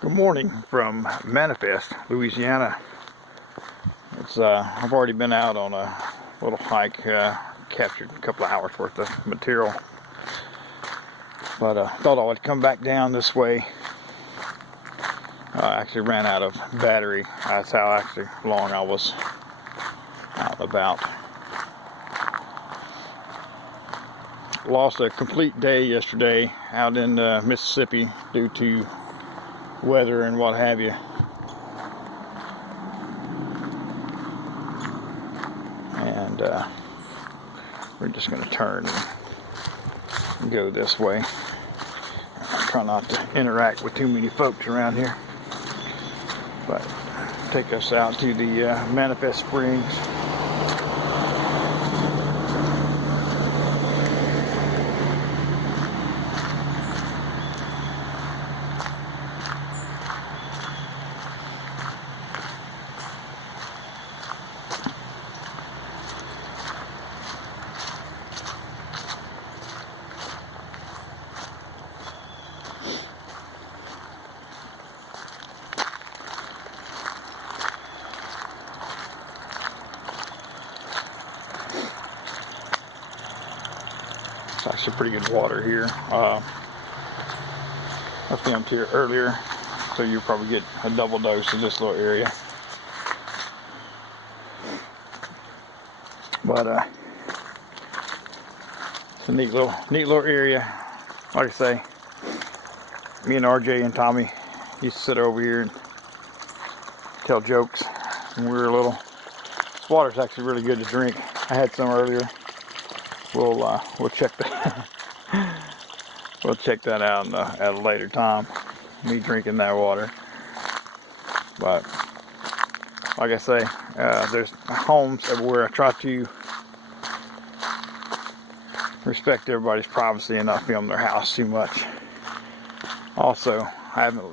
Good morning from Manifest, Louisiana. I've already been out on a little hike, captured a couple of hours worth of material, but thought I would come back down this way. I actually ran out of battery. That's how actually long I was out and about. Lost a complete day yesterday out in Mississippi due to weather and what have you. And we're just going to turn and go this way. Try not to interact with too many folks around here, but take us out to the Manna-Fest Springs. It's actually pretty good water here. I filmed here earlier, so you'll probably get a double dose of this little area. But it's a neat little area. Like I say, me and RJ and Tommy used to sit over here and tell jokes when we were little. This water's actually really good to drink. I had some earlier. We'll check that. We'll check that out at a later time. Me drinking that water. But like I say, there's homes everywhere. I try to respect everybody's privacy and not film their house too much. Also, I haven't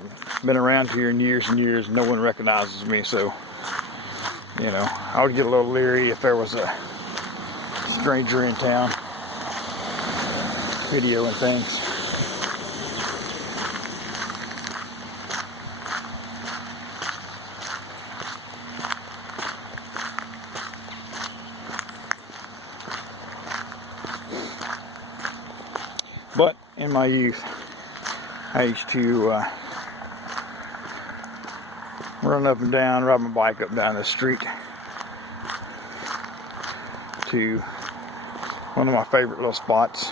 been around here in years and years. No one recognizes me, so you know, I would get a little leery if there was a stranger in town videoing things. But in my youth, I used to run up and down, ride my bike up and down the street to one of my favorite little spots.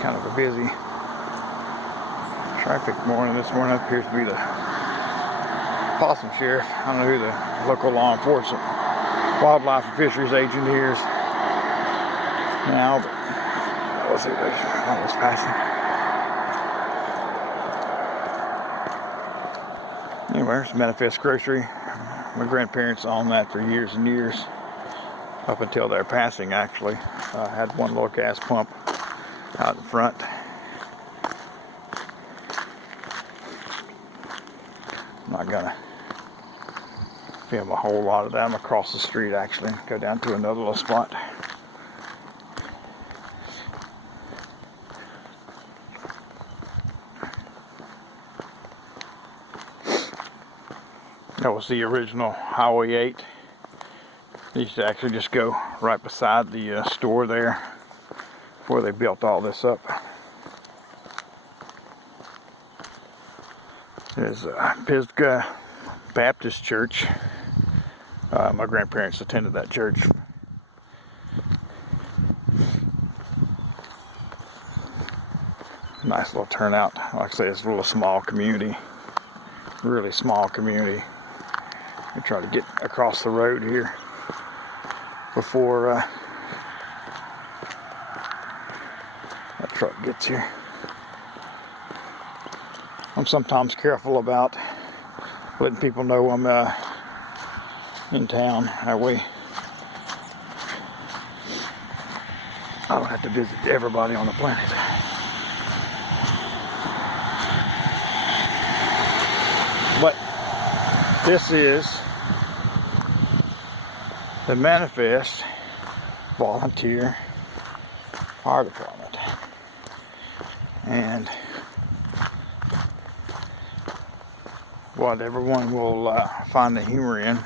Kind of a busy traffic morning. This morning appears to be the possum sheriff. I don't know who the local law enforcement, wildlife and fisheries agent is now, but let's see, I was passing. Anyway, there's Manifest Grocery. My grandparents owned that for years and years, up until their passing actually. I had one little gas pump out in front. I'm not gonna film a whole lot of that. I'm across the street actually. Go down to another little spot. That was the original Highway 8. They used to actually just go right beside the store there before they built all this up. There's Pisgah Baptist Church. My grandparents attended that church. Nice little turnout. Like I say, it's a little small community. Really small community. We try to get across the road here before that truck gets here. I'm sometimes careful about letting people know I'm in town. That way I don't have to visit everybody on the planet. But this is the Manifest Volunteer Fire Department. and what everyone will find the humor in,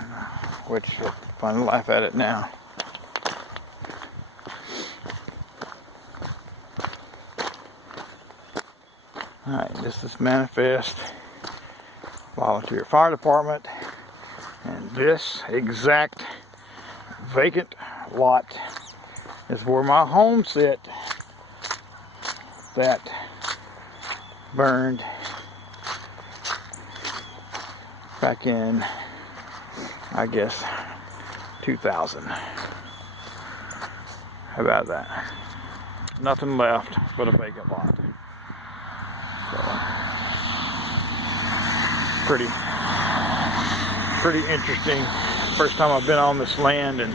which I find a laugh at it now. Alright, this is Manifest Volunteer Fire Department, and this exact vacant lot is where my home sit that burned back in, I guess, 2000. How about that? Nothing left but a vacant lot. So, pretty interesting. First time I've been on this land in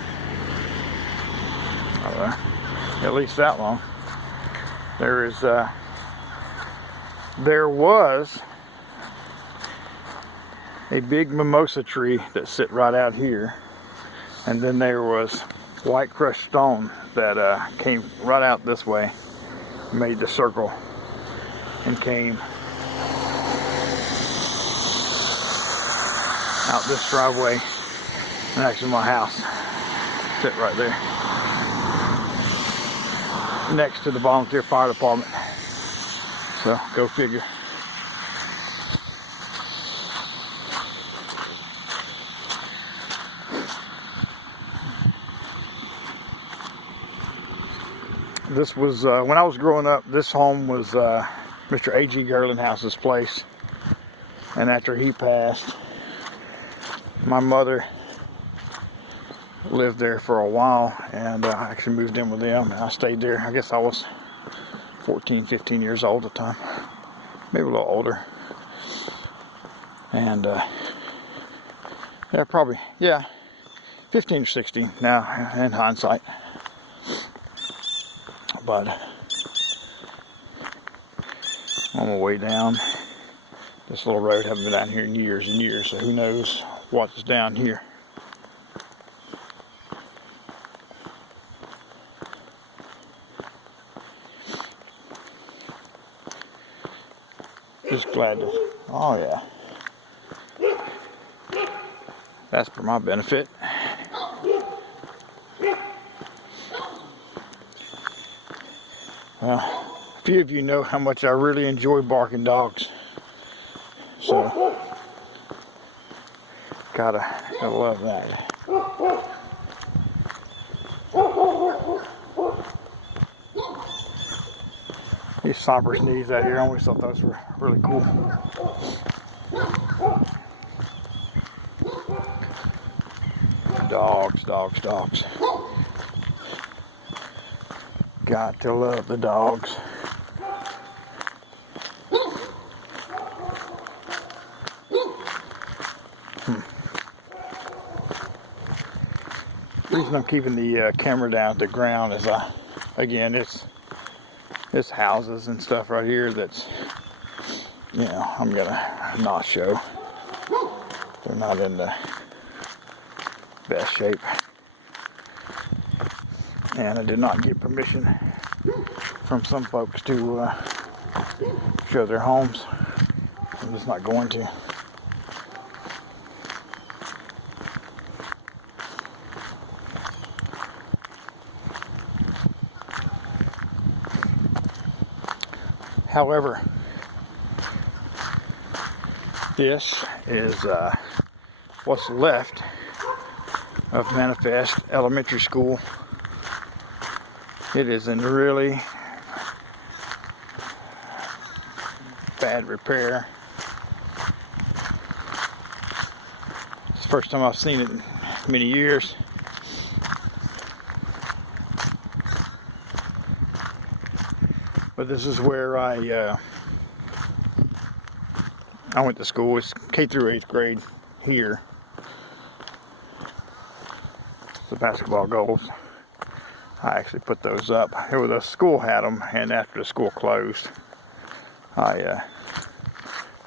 at least that long. There was a big mimosa tree that sit right out here, and then there was white crushed stone that came right out this way, made the circle, and came out this driveway, and actually my house sit right there next to the volunteer fire department. So go figure. This was when I was growing up, this home was Mr. A.G. Gerlinghouse's place, and after he passed, my mother lived there for a while, and I actually moved in with them, and I stayed there. I guess I was 14, 15 years old at the time, maybe a little older, and yeah, probably, yeah, 15 or 16 now in hindsight. But on my way down this little road, haven't been down here in years and years, so who knows what's down here. Just glad to, oh yeah, that's for my benefit. Well, a few of you know how much I really enjoy barking dogs, so gotta love that. These somber sneeze out here, I always thought those were really cool. Dogs, dogs, dogs. Got to love the dogs. The reason I'm keeping the camera down at the ground is again, it's houses and stuff right here that's, you know, I'm gonna not show. They're not in the best shape. And I did not get permission from some folks to show their homes. I'm just not going to. However, this is what's left of Manna-Fest Elementary School. It is in really bad repair. It's the first time I've seen it in many years. But this is where I went to school. It's K through 8th grade here. The basketball goals, I actually put those up. The school had them, and after the school closed, I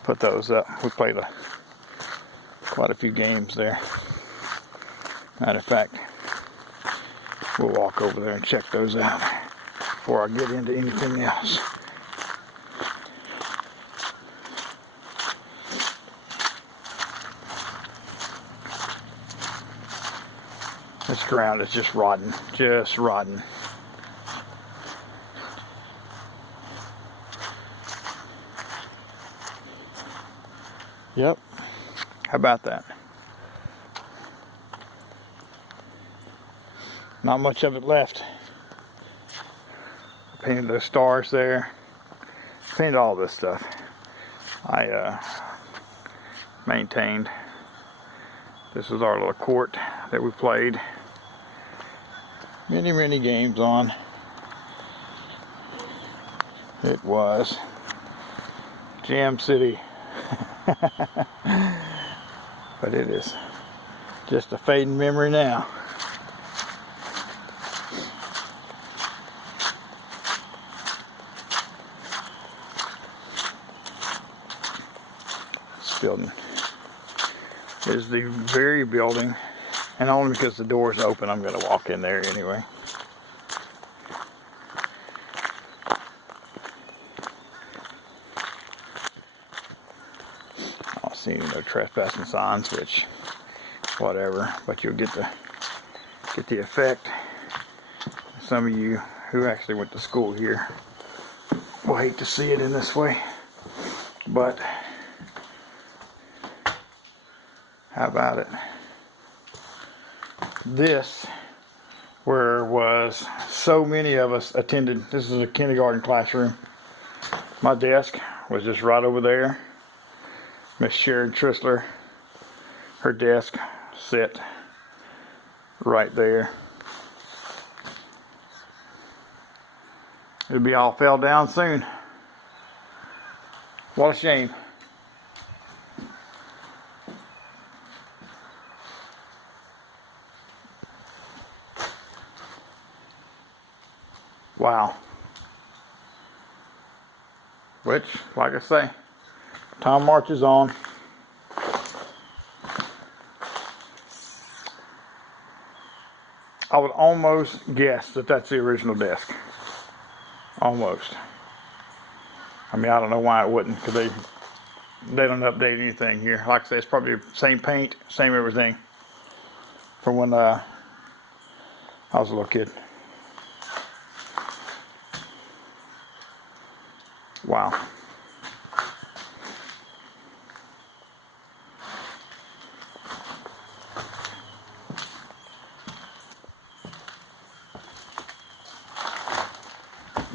put those up. We played quite a few games there. Matter of fact, we'll walk over there and check those out before I get into anything else. This ground is just rotten, just rotten. Yep. How about that? Not much of it left. Painted those stars there. Painted all this stuff. I maintained. This was our little court that we played many games on. It was Jam City. But it is just a fading memory now. This building is the very building, and only because the door's open I'm going to walk in there anyway. I don't see any no trespassing signs, which whatever, but you'll get the effect. Some of you who actually went to school here will hate to see it in this way, but how about it? This, where was so many of us attended, this is a kindergarten classroom. My desk was just right over there. Miss Sharon Tristler, her desk sit right there. It'll be all fell down soon. What a shame. Wow. Which, like I say, time marches on. I would almost guess that that's the original desk. Almost. I mean, I don't know why it wouldn't, because they don't update anything here. Like I say, it's probably the same paint, same everything from when I was a little kid. Wow.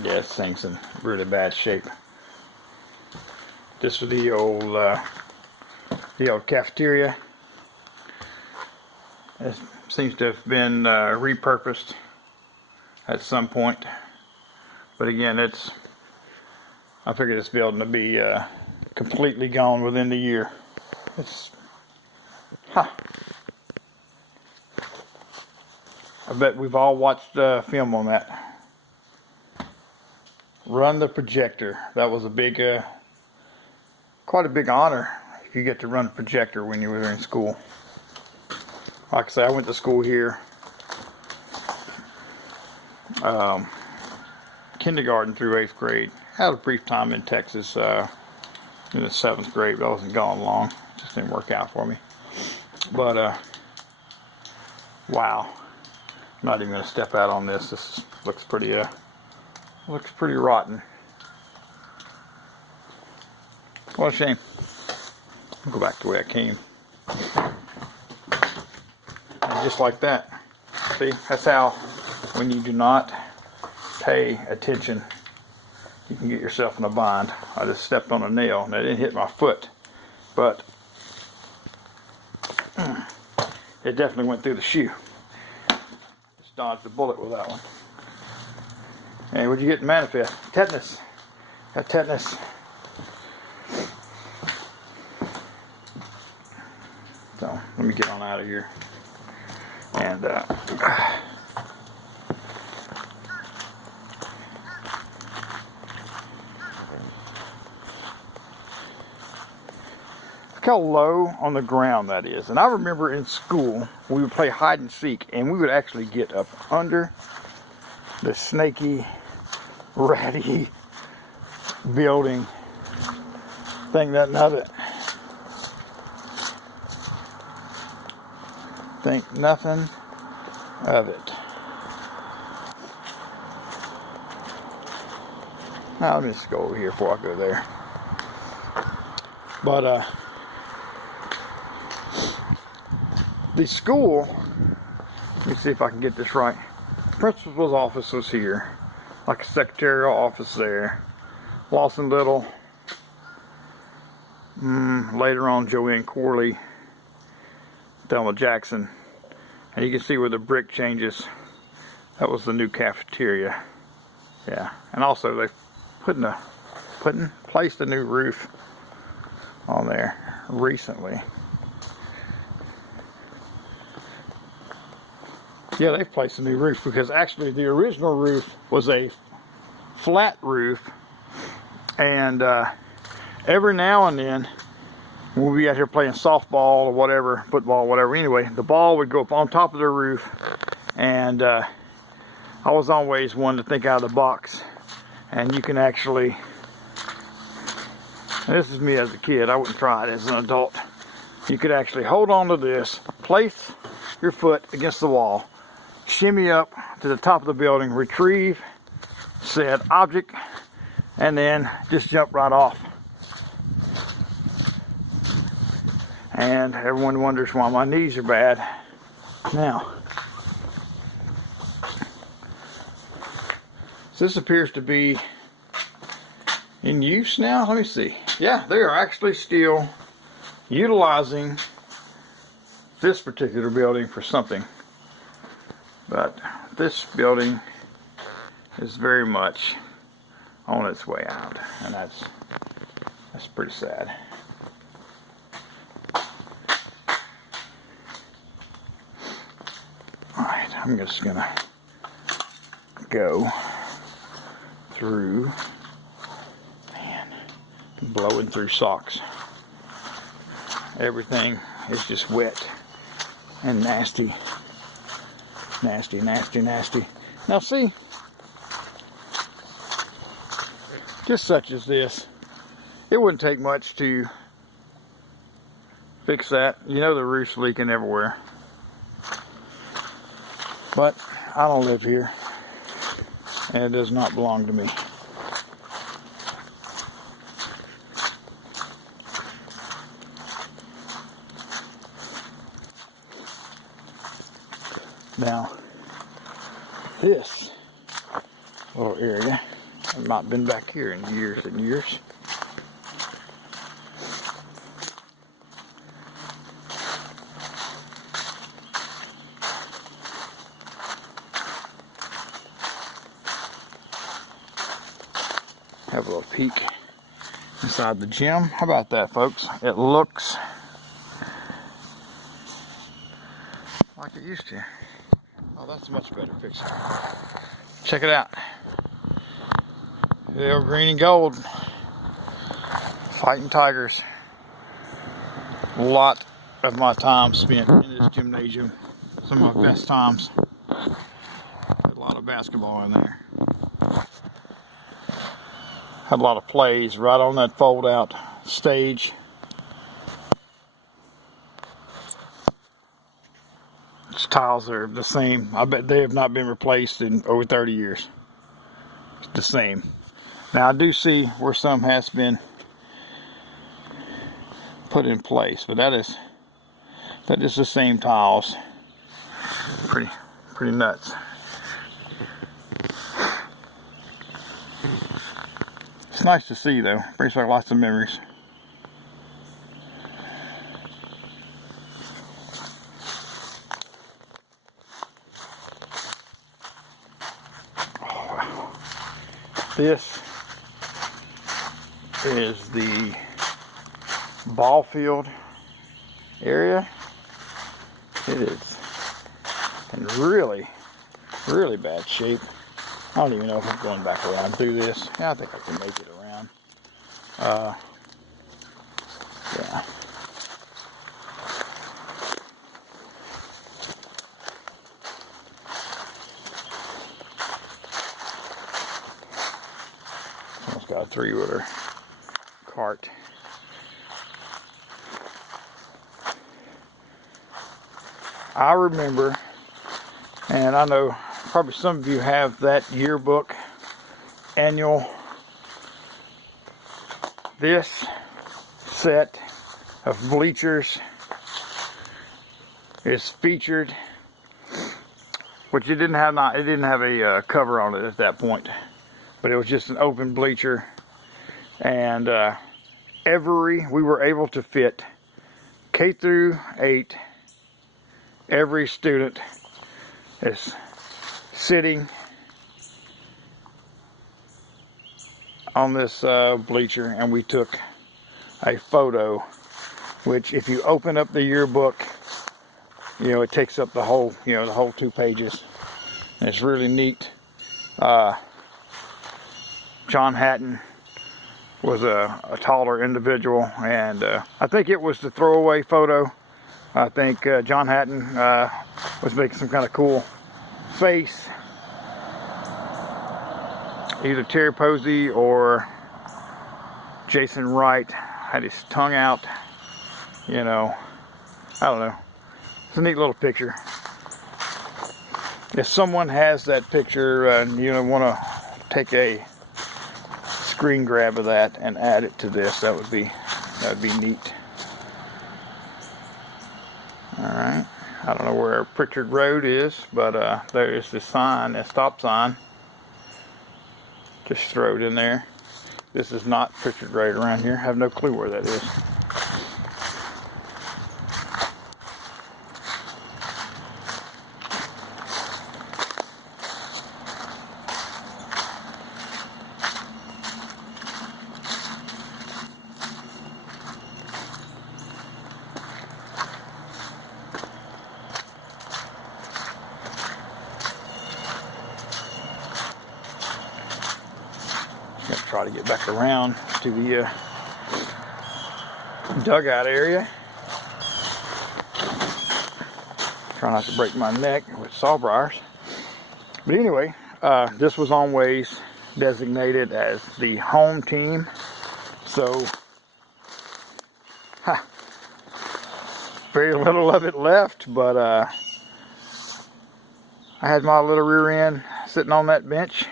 Yeah, this thing's in really bad shape. This was the old cafeteria. It seems to have been repurposed at some point. But again, I figured this building to be completely gone within the year. I bet we've all watched film on that. Run the projector. That was a big, quite a big honor if you get to run a projector when you were in school. Like I say, I went to school here, kindergarten through 8th grade. Had a brief time in Texas in the 7th grade, but I wasn't gone long. It just didn't work out for me. But wow, I'm not even going to step out on this. This looks pretty rotten. What a shame. I'll go back the way I came. And just like that. See, that's how when you do not pay attention, you can get yourself in a bind. I just stepped on a nail and it didn't hit my foot, but it definitely went through the shoe. Just dodged the bullet with that one. Hey, what'd you get in Manna-Fest? Tetanus. Got tetanus. So, let me get on out of here. And, look how low on the ground that is. And I remember in school, we would play hide and seek, and we would actually get up under the snaky, ratty building. Think nothing of it. Think nothing of it. I'll just go over here before I go there. But the school, let me see if I can get this right. Principal's office was here, like a secretarial office there. Lawson Little, later on Joanne Corley, Thelma Jackson, and you can see where the brick changes. That was the new cafeteria. Yeah, and also they placed a new roof on there recently. Yeah, they've placed a new roof, because actually the original roof was a flat roof, and every now and then we'll be out here playing softball or whatever, football, whatever. Anyway, the ball would go up on top of the roof, and I was always one to think out of the box. And you can actually, this is me as a kid, I wouldn't try it as an adult. You could actually hold on to this, place your foot against the wall, shimmy up to the top of the building, retrieve said object, and then just jump right off. And everyone wonders why my knees are bad now. So this appears to be in use now. Let me see. Yeah, they are actually still utilizing this particular building for something. But this building is very much on its way out, and that's pretty sad. Alright, I'm just gonna go through, man, blowing through socks. Everything is just wet and nasty. Nasty, nasty, nasty. Now see, just such as this, it wouldn't take much to fix that. You know the roof's leaking everywhere. But I don't live here, and it does not belong to me. Now, this little area, I've not been back here in years and years. Have a little peek inside the gym. How about that, folks? It looks like it used to. Oh, that's a much better picture. Check it out. The old green and gold. Fighting tigers. A lot of my time spent in this gymnasium. Some of my best times. Had a lot of basketball in there. Had a lot of plays right on that fold out stage. These tiles are the same. I bet they have not been replaced in over 30 years. It's the same. Now I do see where some has been put in place, but that is the same tiles. Pretty nuts. It's nice to see though. Brings back lots of memories. Oh, wow. This is the ball field area. It is in really bad shape. I don't even know if I'm going back around through this. Yeah, I think I can make it around. Yeah. Almost got a 3-wheeler cart. I remember And I know probably some of you have that yearbook annual. This set of bleachers is featured, which it didn't have a cover on it at that point, but it was just an open bleacher. And we were able to fit K through 8. Every student is sitting on this bleacher, and we took a photo, which if you open up the yearbook, you know, it takes up the whole, you know, the whole 2 pages. And it's really neat. John Hatton was a taller individual, and I think it was the throwaway photo. I think John Hatton was making some kind of cool face. Either Terry Posey or Jason Wright had his tongue out. You know, I don't know. It's a neat little picture. If someone has that picture and you want to take a screen grab of that and add it to this, that would be neat. All right. I don't know where Pritchard Road is, but there is the sign, a stop sign. Just throw it in there. This is not Pritchard Road around here. I have no clue where that is. Try to get back around to the dugout area. Try not to break my neck with sawbriars. But anyway, this was always designated as the home team. So, very little of it left, but I had my little rear end sitting on that bench.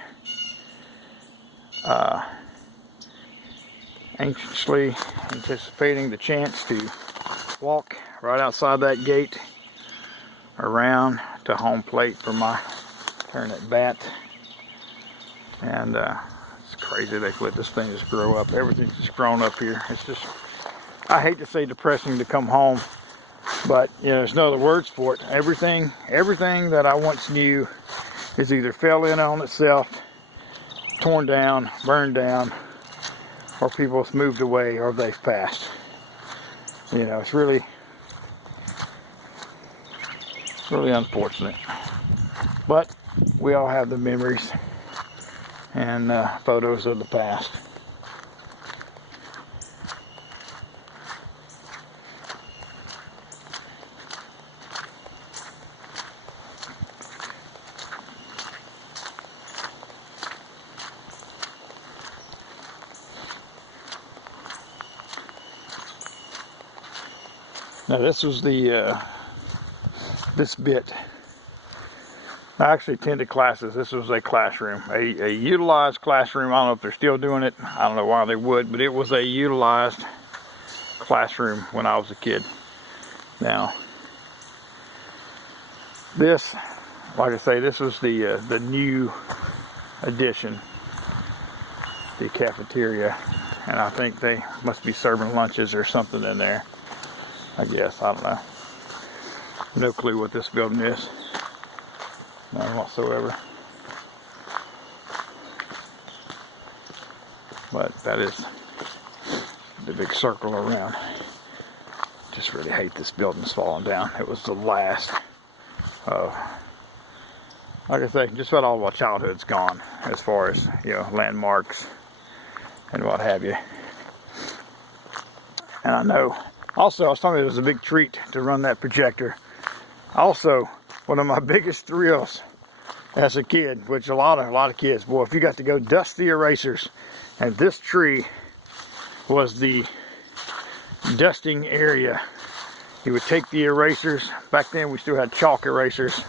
Anxiously anticipating the chance to walk right outside that gate around to home plate for my turn at bat. And it's crazy they let this thing just grow up. Everything's just grown up here. It's just, I hate to say depressing to come home, but you know, there's no other words for it. Everything that I once knew is either fell in on itself, torn down, burned down, or people have moved away, or they've passed. You know, it's really unfortunate. But we all have the memories and photos of the past. Now this was this bit. I actually attended classes. This was a classroom, a utilized classroom. I don't know if they're still doing it. I don't know why they would, but it was a utilized classroom when I was a kid. Now, this, like I say, this was the new addition, the cafeteria, and I think they must be serving lunches or something in there. I guess, I don't know. No clue what this building is. None whatsoever. But that is the big circle around. Just really hate this building's falling down. It was the last of, like I say, just about all of our childhood's gone as far as, you know, landmarks and what have you. And I know, also, I was telling you it was a big treat to run that projector. Also, one of my biggest thrills as a kid, which a lot of kids, boy, if you got to go dust the erasers, and this tree was the dusting area. You would take the erasers, back then we still had chalk erasers,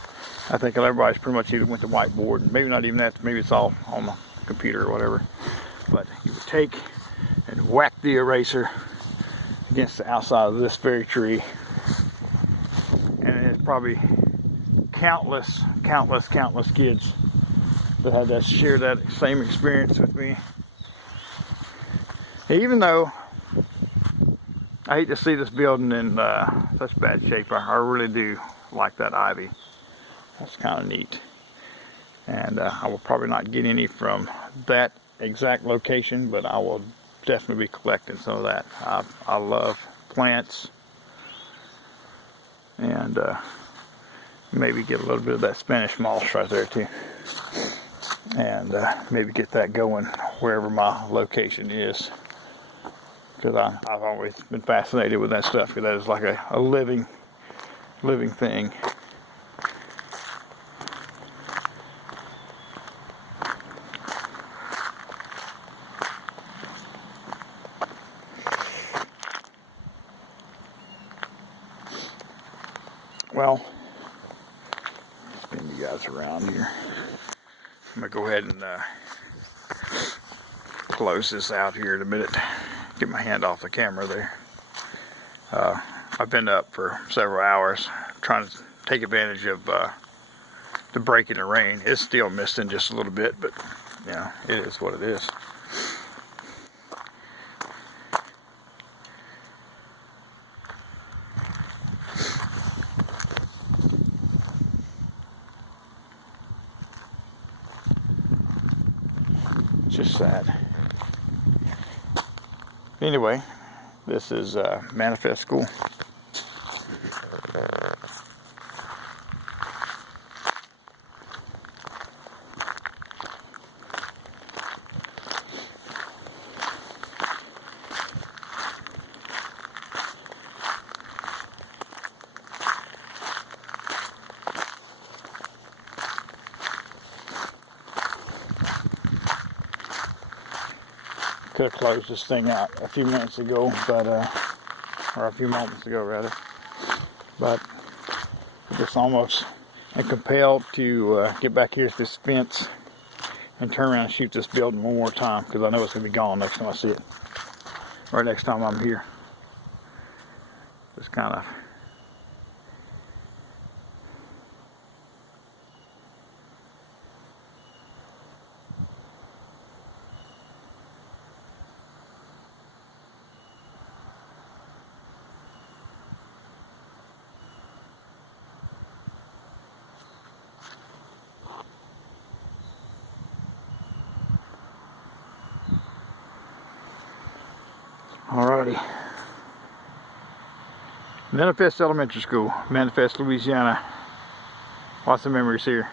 I think everybody's pretty much either went to whiteboard, maybe not even that, maybe it's all on the computer or whatever. But you would take and whack the eraser against the outside of this very tree, and it's probably countless kids that had that share that same experience with me. Even though I hate to see this building in such bad shape, I really do like that ivy. That's kind of neat. And I will probably not get any from that exact location, but I will definitely be collecting some of that. I love plants, and maybe get a little bit of that Spanish moss right there too, and maybe get that going wherever my location is, because I've always been fascinated with that stuff, because that is like a living thing. Well, spin you guys around here. I'm gonna go ahead and close this out here in a minute. Get my hand off the camera there. I've been up for several hours trying to take advantage of the break in the rain. It's still misting just a little bit, but you know, it is what it is. Just sad. Anyway, this is Manifest School. Could have closed this thing out a few minutes ago, but or a few moments ago rather, but I just almost am compelled to get back here to this fence and turn around and shoot this building one more time, because I know it's going to be gone next time I see it, or next time I'm here. Just kind of alrighty. Manifest Elementary School, Manifest, Louisiana. Lots of memories here.